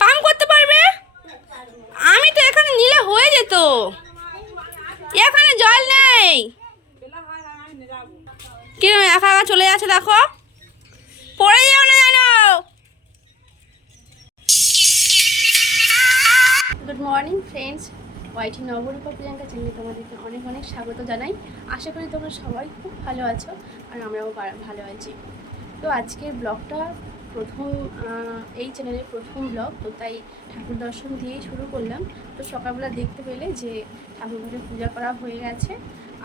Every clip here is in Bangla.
পাম্প করতে পারবে? আমি তো এখানে নিলে হয়ে যেত, এখানে জল নেই। কিরম একা একা চলে যাচ্ছে, দেখো পড়ে যাও না জানো। গুড মর্নিং ফ্রেন্ডস, ওয়াইটি নবরূপা প্রিয়াঙ্কা চ্যানেলে তোমাদেরকে অনেক অনেক স্বাগত জানাই। আশা করি তোমরা সবাই খুব ভালো আছো আর আমরাও ভালো আছি। তো আজকের ব্লগটা এই চ্যানেলের প্রথম ব্লগ, তো তাই ঠাকুর দর্শন দিয়েই শুরু করলাম। তো সকালবেলা দেখতে পেলে যে ঠাকুর ঘরে পূজা করা হয়ে গেছে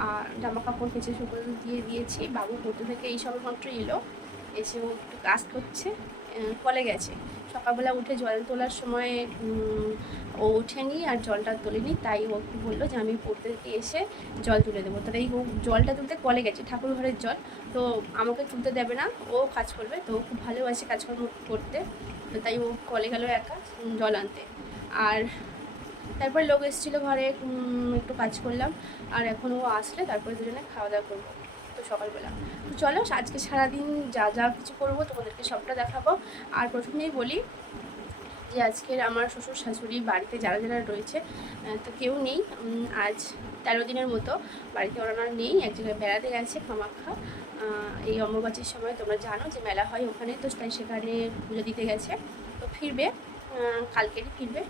আর জামা কাপড় কেচে শুকনো দিয়ে দিয়েছি। বাবু পড়তে থেকে এই সব মাত্র এলো, এসে ও একটু কাজ করছে, কলে গেছে। সকালবেলা উঠে জল তোলার সময় ও ওঠেনি আর জলটা তোলেনি, তাই ও বললো যে আমি পড়তে থেকে এসে জল তুলে দেবো। তাই ও জলটা তুলতে কলে গেছে, ঠাকুর ঘরের জল, তো আমাকে তুলতে দেবে না, ও কাজ করবে। তো খুব ভালোবাসে কাজকর্ম করতে, তো তাই ও কলে গেল একা জল আনতে। আর তারপর লোক এসেছিলো ঘরে, একটু কাজ করলাম। আর এখন ও আসলে তারপরে দুজনে খাওয়া দাওয়া করবো। তো সকালবেলা তো চলো আজকে সারাদিন যা যা কিছু করবো তোমাদেরকে সবটা দেখাবো। আর প্রথমেই বলি যে আজকের আমার শ্বশুর শাশুড়ি বাড়িতে যারা যারা রয়েছে, তো কেউ নেই। আজ 13 দিনের মতো বাড়িতে ওনারা নেই, এক জায়গায় বেড়াতে গেছে কামাখ্যা। এই অম্বুবাচীর সময় তোমরা জানো যে মেলা হয় ওখানে, তো তাই সেখানে পুজো দিতে গেছে। তো ফিরবে, কালকেরই ফিরবে।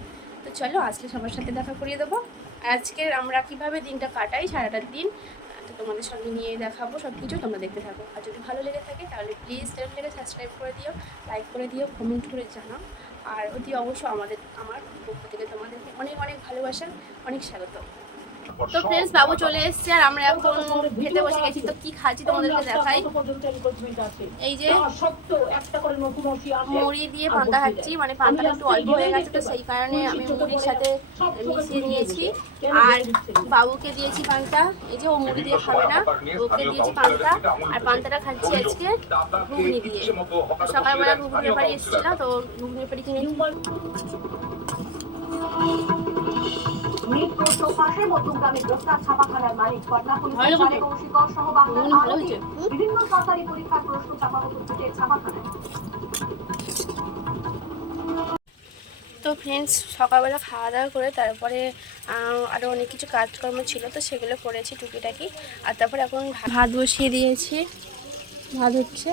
তো চলো আসলে সবার সাথে দেখা করিয়ে দেবো। আর আজকের আমরা কীভাবে দিনটা কাটাই সারাটার দিন, তো তোমাদের সঙ্গে নিয়ে দেখাবো সব কিছু, তোমরা দেখতে থাকো। আর যদি ভালো লেগে থাকে তাহলে প্লিজ চ্যানেলটাকে সাবস্ক্রাইব করে দিও, লাইক করে দিও, কমেন্ট করে জানাও। আর অতি অবশ্য আমার পক্ষ থেকে তোমাদেরকে অনেক অনেক ভালোবাসা, অনেক স্বাগত। তো ফ্রেন্ডস, বাবু চলে এসেছে আর আমরা এখন খেতে বসে গেছি। তো কি খাচ্ছি তোমাদেরকে দেখাই। এই যে মুড়ি দিয়ে পান্তা খাচ্ছি, মানে পান্তাটা একটু অল্প হয়ে গেছে, তো সেই কারণে আমি মুড়ির সাথে মিশিয়ে নিয়েছি। আর বাবুকে দিয়েছি পান্তা, এই যে ও মুড়ি দিয়ে খাবে না, ওকে দিয়েছি পান্তা। আর পান্তাটা খাচ্ছি আজকে ঘুগনি দিয়ে। সকালবেলা ঘুগনি ব্যাপারী এসেছিল, তো ঘুগনি ব্যাপারী কিনে বিভিন্ন সরকারি পরীক্ষার প্রশ্ন ছাপানো হচ্ছে ছাপাখানায়। তো ফ্রেন্ডস, সকালবেলা খাওয়া দাওয়া করে তারপরে আরও অনেক কিছু কাজকর্ম ছিল, তো সেগুলো করেছি টুকিটাকি। আর তারপরে এখন ভাত বসিয়ে দিয়েছি, ভাত হচ্ছে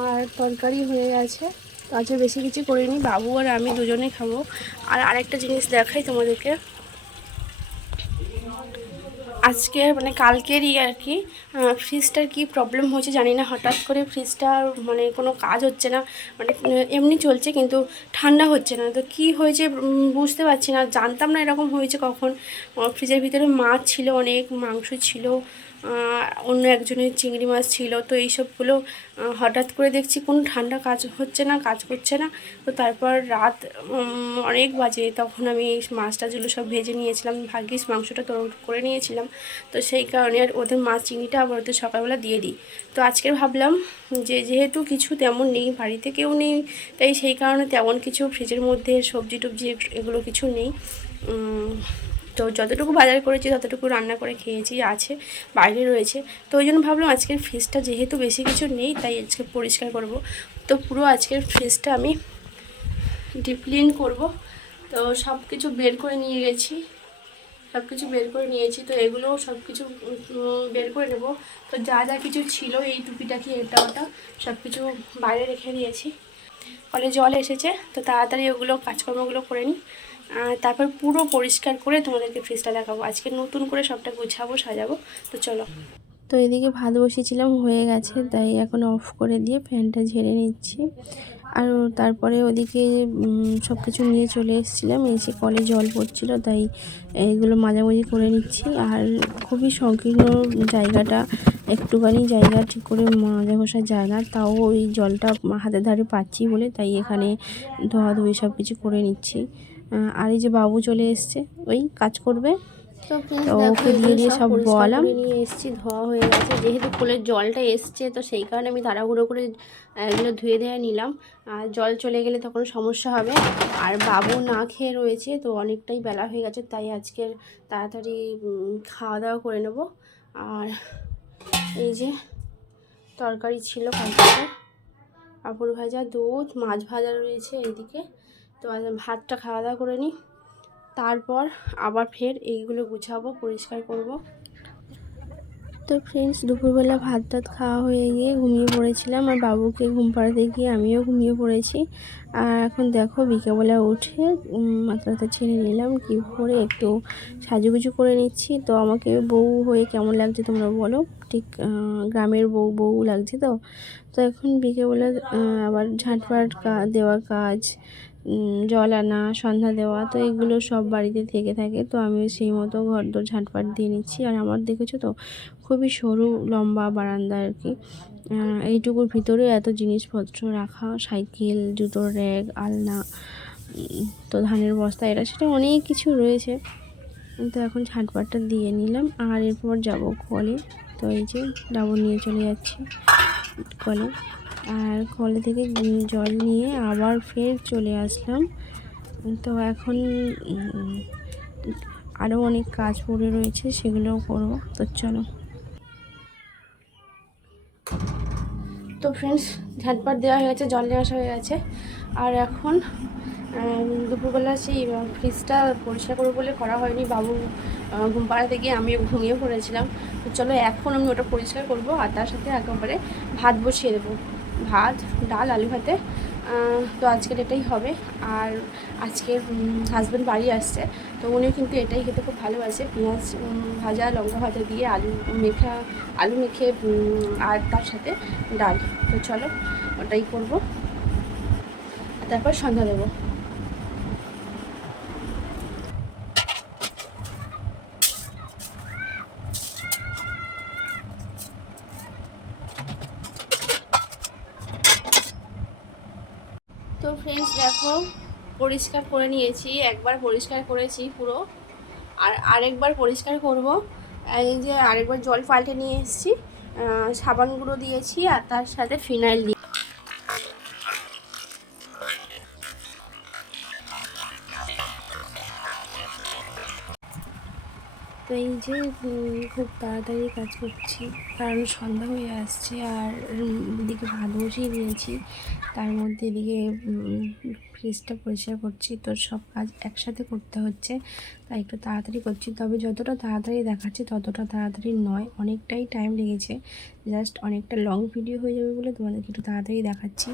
আর তরকারি হয়ে গেছে। তো আজকে বেশি কিছু করিনি, বাবু আর আমি দুজনেই খাবো। আর আরেকটা জিনিস দেখাই তোমাদেরকে, আজকে মানে কালকেরই আর কি, ফ্রিজটার কি প্রবলেম হয়েছে জানি না, হঠাৎ করে ফ্রিজটার মানে কোনো কাজ হচ্ছে না, মানে এমনি চলছে কিন্তু ঠান্ডা হচ্ছে না। তো কি হয়েছে বুঝতে পারছি না, জানতাম না এরকম হয়েছে কখন। ফ্রিজের ভিতরে মাছ ছিল, অনেক মাংস ছিল, অন্য একজনের চিংড়ি মাছ ছিল। তো এইসবগুলো হঠাৎ করে দেখছি কোনো ঠান্ডা কাজ হচ্ছে না, কাজ করছে না। তো তারপর রাত অনেক বাজে, তখন আমি মাছটাগুলো সব ভেজে নিয়েছিলাম, ভাগ্যিস মাংসটা তরকারি করে নিয়েছিলাম। তো সেই কারণে আর ওদের মাছ চিংড়িটা আবার ওদের সকালবেলা দিয়ে দিই। তো আজকে ভাবলাম যে যেহেতু কিছু তেমন নেই, বাড়িতে কেউ নেই, তাই সেই কারণে তেমন কিছু ফ্রিজের মধ্যে সবজি টবজি এগুলো কিছু নেই। তো যতটুকু বাজার করেছি ততটুকু রান্না করে খেয়েছি, আছে বাইরে রয়েছে। তো ওই জন্য ভাবলাম আজকের ফ্রিজটা যেহেতু বেশি কিছু নেই, তাই আজকে পরিষ্কার করব। তো পুরো আজকের ফ্রিজটা আমি ডিপ ক্লিন করব। তো সব কিছু বের করে নিয়ে গেছি, সব কিছু বের করে নিয়েছি। তো এগুলো সব কিছু বের করে নেব। তো যা যা কিছু ছিল এই টুপিটাকি এটা ওটা সব কিছু বাইরে রেখে দিয়েছি। কলে জল এসেছে, তো তাড়াতাড়ি ওগুলো কাজকর্মগুলো করে নিই, তারপর পুরো পরিষ্কার করে তোমাদেরকে ফ্রিজটা দেখাবো। আজকে নতুন করে সবটা গুছাবো, সাজাবো। তো চলো। তো এদিকে ভাত বসিয়েছিলাম, হয়ে গেছে, তাই এখন অফ করে দিয়ে ফ্যানটা ঝেড়ে নিচ্ছি। আর তারপরে ওদিকে সব কিছু নিয়ে চলে এসেছিলাম, এসে কলে জল পড়ছিল, তাই এইগুলো মাঝামাঝি করে নিচ্ছি। আর খুবই সংকীর্ণ জায়গাটা, একটুখানি জায়গা ঠিক করে মাজা ঘষার জায়গা, তাও ওই জলটা হাতের ধারে পাচ্ছি বলে তাই এখানে ধোয়াধুয়ি সব কিছু করে নিচ্ছি। আর এই যে বাবু চলে এসছে, ওই কাজ করবে, তো ওকে দিয়ে সব বলাম নিয়ে এসেছি, ধোয়া হয়ে গেছে। যেহেতু কলের জলটা এসছে, তো সেই কারণে আমি তাড়াহুড়ো করে এগুলো ধুয়ে দেওয়া নিলাম। আর জল চলে গেলে তখন সমস্যা হবে। আর বাবু না খেয়ে রয়েছে, তো অনেকটাই বেলা হয়ে গেছে, তাই আজকের তাড়াতাড়ি খাওয়া দাওয়া করে নেব। আর এই যে তরকারি ছিল কালকে, পাঁপড় ভাজা, দুধ, মাছ ভাজা রয়েছে এইদিকে। তো ভাতটা খাওয়া দাওয়া করে নিই, তারপর আবার ফের এইগুলো গুছাবো, পরিষ্কার করব। তো ফ্রেন্ডস, দুপুরবেলা ভাত টাত খাওয়া হয়ে গিয়ে ঘুমিয়ে পড়েছিলাম, আর বাবুকে ঘুম পাড়াতে গিয়ে আমিও ঘুমিয়ে পড়েছি। আর এখন দেখো বিকেলবেলা উঠে মাথাটা ছেড়ে নিলাম, কি করে একটু সাজুগুজু করে নিচ্ছি। তো আমাকে বউ হয়ে কেমন লাগছে তোমরা বলো, ঠিক গ্রামের বউ বউ লাগছে। তো তো এখন বিকেলবেলা আবার ঝাঁটপাট দেওয়া কাজ, জল আনা, সন্ধ্যা দেওয়া, তো এগুলো সব বাড়িতে থেকে থাকে। তো আমি সেই মতো ঘরদোর ঝাঁটপাট দিয়ে নিচ্ছি। আর আমার দেখেছো তো খুবই সরু লম্বা বারান্দা আর কি, এইটুকুর ভিতরে এত জিনিসপত্র রাখা, সাইকেল, জুতোর র্যাক, আলনা, তো ধানের বস্তা, এটা সেটা অনেক কিছু রয়েছে। তো এখন ঝাঁটপাটটা দিয়ে নিলাম, আর এরপর যাব কলে। তো এই যে ডাবর নিয়ে চলে যাচ্ছি কলে, আর কলে থেকে জল নিয়ে আবার ফের চলে আসলাম। তো এখন আরও অনেক কাজ পড়ে রয়েছে, সেগুলোও করবো। তো চলো। তো ফ্রেন্ডস, ঝাঁটপাট দেওয়া হয়ে গেছে, জল নিয়ে আসা হয়ে গেছে, আর এখন দুপুরবেলা সেই ফ্রিজটা পরিষ্কার করবো বলে করা হয়নি, বাবু ঘুম পাড়াতে গিয়ে আমি ঘুমিয়ে পড়েছিলাম। তো চলো এখন আমি ওটা পরিষ্কার করব, আর তার সাথে একেবারে ভাত বসিয়ে দেবো, ভাত, ডাল, আলু ভাতে। তো আজকের এটাই হবে। আর আজকে হাজব্যান্ড বাড়ি আসছে, তো উনিও কিন্তু এটাই খেতে খুব ভালোবাসে, পেঁয়াজ ভাজা, লঙ্কা ভাজা দিয়ে আলু মেখে আর তার সাথে ডাল। তো চলো ওটাই করবো, তারপর সন্ধ্যা দেবো। তো ফ্রেন্ডস দেখো, পরিষ্কার করে নিয়েছি, একবার পরিষ্কার করেছি পুরো, আর আরেকবার পরিষ্কার করব। এই যে আরেকবার জল পাল্টে নিয়ে এসেছি, সাবান গুঁড়ো দিয়েছি, আর তার সাথে ফিনাইল দিয়ে। তো এই যে খুব তাড়াতাড়ি কাজ করছি, কারণ সন্ধ্যা হয়ে আসছে, আর এদিকে ভাত বসিয়ে দিয়েছি, তার মধ্যে এদিকে ফ্রিজটা পরিষ্কার করছি। তো সব কাজ একসাথে করতে হচ্ছে, তাই একটু তাড়াতাড়ি করছি। তবে যতটা তাড়াতাড়ি দেখাচ্ছে ততটা তাড়াতাড়ি নয়, অনেকটাই টাইম লেগেছে। জাস্ট অনেকটা লং ভিডিও হয়ে যাবে বলে তোমাদেরকে একটু তাড়াতাড়ি দেখাচ্ছি।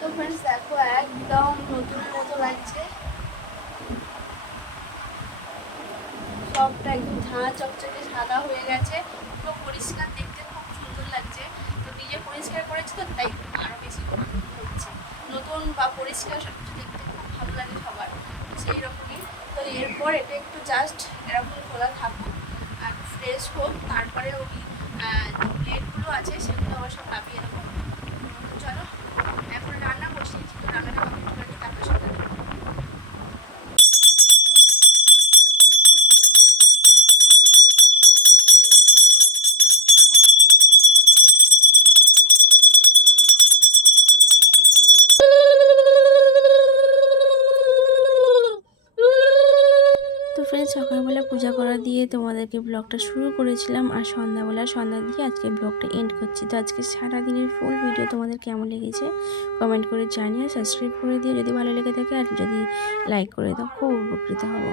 তো ফ্রেন্ডস দেখো, একদম নতুনের মতো লাগছে, সবটা একদম ঝাঁ চকচকে সাদা হয়ে গেছে, পুরো পরিষ্কার, দেখতে খুব সুন্দর লাগছে। তো নিজে পরিষ্কার করেছি তো তাই আরও বেশি হচ্ছে, নতুন বা পরিষ্কার সব কিছু দেখতে খুব ভালো লাগে সবার, সেই রকমই। তো এরপর এটা একটু জাস্ট এরকম খোলা থাকুক আর ফ্রেশ হোক, তারপরে ওই প্লেটগুলো আছে সেগুলো আবার সব নামিয়ে দেবো। চলো এখন রান্না বসিয়েছি, তো রান্নাটা কমপ্লিট করে নিই, তারপর সব তো ফ্রেন্ডস, সকালবেলা পূজা করা দিয়ে তোমাদেরকে ব্লগটা শুরু করেছিলাম, আর সন্ধ্যাবেলা সন্ধ্যা দিয়ে আজকে ব্লগটা এন্ড করছি। তো আজকে সারাদিনের ফুল ভিডিও তোমাদের কেমন লেগেছে কমেন্ট করে জানিয়ে সাবস্ক্রাইব করে দিয়ে যদি ভালো লেগে থাকে, আর যদি লাইক করে দাও খুব উপকৃত হবো।